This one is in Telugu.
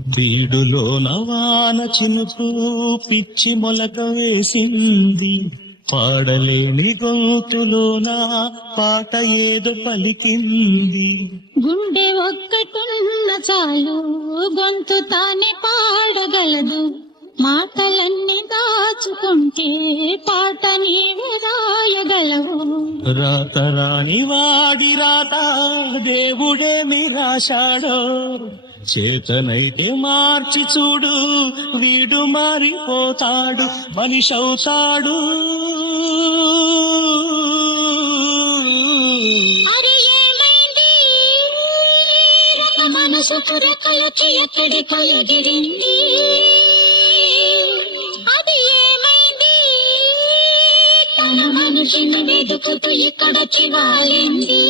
బీడులో నవాన చినుకు పిచ్చి మొలక వేసింది. పాడలేని గొంతులోన పాట ఏదో పలికింది. గుండె ఒక్కటున్న చాలు గొంతు తానే పాడగలదు. మాటలన్నీ దాచుకుంటే పాట నీవే రాయగలవు. రాతరాని వాడి రాత దేవుడే నిరాశాడో. చేతనైతే మార్చి చూడు వీడు మారిపోతాడు మనిషి అవుతాడు. మనసు పురకలకి కొలగిరింది తన వెతుకుతూ ఇక్కడ చివాలింది.